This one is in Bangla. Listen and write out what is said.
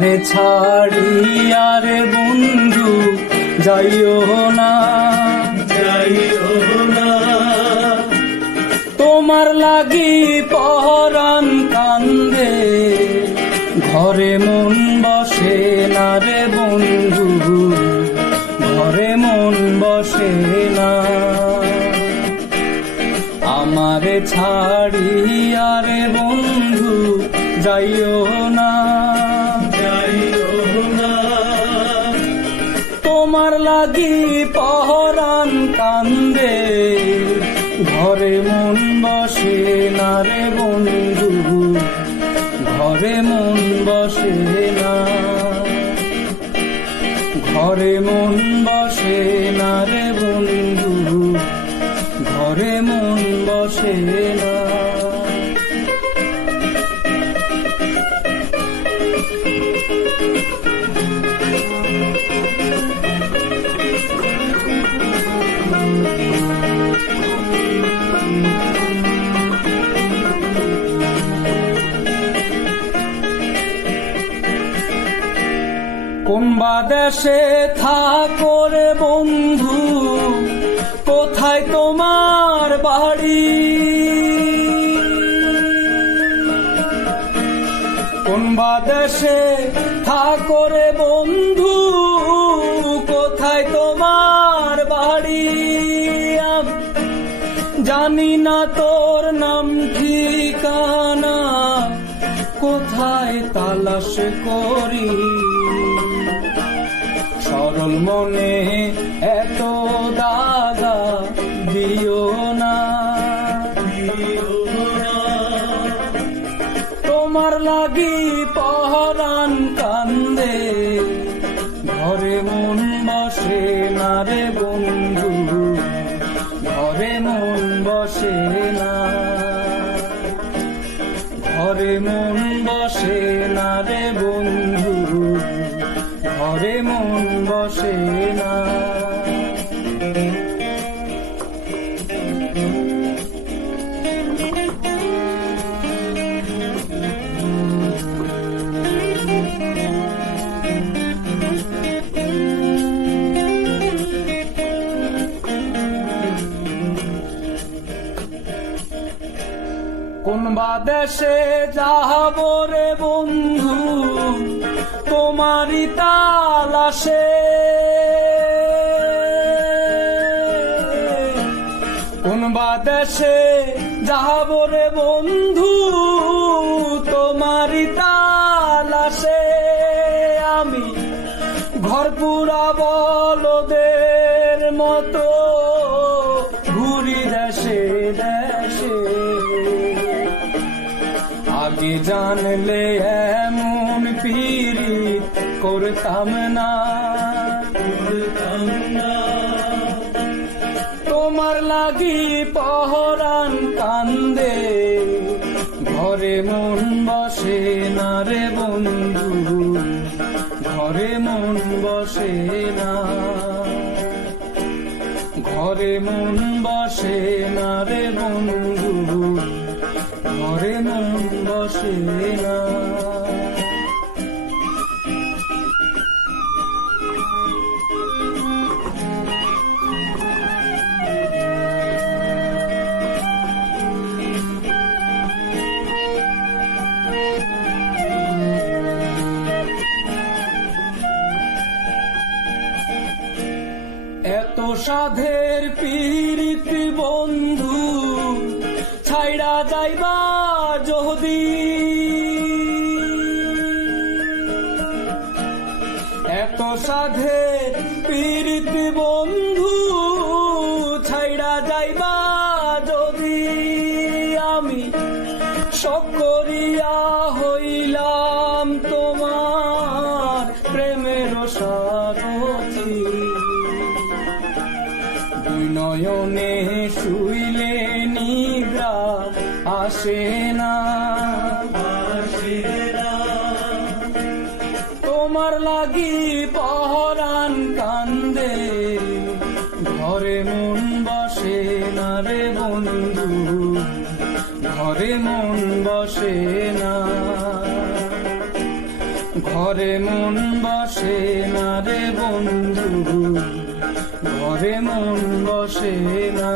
আমারে ছাড়িয়া রে বন্ধু যাইও না, যাইও না। তোমার লাগি পরাণ কান্দে, ঘরে মন বসে না রে বন্ধু, ঘরে মন বসে না। আমারে ছাড়িয়া রে বন্ধু যাইও না, যাইও না। তোমার লাগি পরাণ কান্দে, ঘরে মন বসে না রে বন্ধু, ঘরে মন বসে না, ঘরে মন বসে না রে বন্ধু, ঘরে মন বসে না। কোন বা দেশে থাকো রে বন্ধু, কোথায় তোমার বাড়ি? কোন বা দেশে থাকো রে বন্ধু, কোথায় তোমার বাড়ি? আমি জানি না তোর নাম ঠিকানা, কোথায় তালাশ করি? সরল মনে এত দাগা দিও না, দিও না। তোমার লাগি পরাণ কান্দে, ঘরে মন বসে না রে বন্ধু, ঘরে মন বসে না, ঘরে মন বসে না রে বন্ধু, ঘরে মন বসে না। কোন বা দেশে যাব রে বন্ধু, তোমারই তালাশে? কোন বা দেশে যাব রে বন্ধু, তোমারই তালাশে? আমি ঘরপুরা বলদের মতো ঘুরি দেশে দেশে, আগে জানলে এমন পীড়িত করতাম না, করতাম না। তোমার লাগি পরাণ কান্দে, ঘরে মন বসে না রে বন্ধু, ঘরে মন বসে না, ঘরে মন বসে না রে বন্ধু, ঘরে মন বসে না। এত সাধের পীড়িত বন্ধু ছাইড়া যাইবা যদি, এত সাধের পীড়িত বন্ধু ছাইড়া যাইবা যদি, আমি শোক করিয়া হইলাম তোমার প্রেমের সারথি। দুই নয়নে শুইলে নিদ্রা আসে না, আসে না। তোমার লাগি পরাণ কান্দে, ঘরে মন বসে না রে বন্ধু, ঘরে মন বসে না, ঘরে ঘরে মন বসে না রে বন্ধু, ঘরে মন বসে না।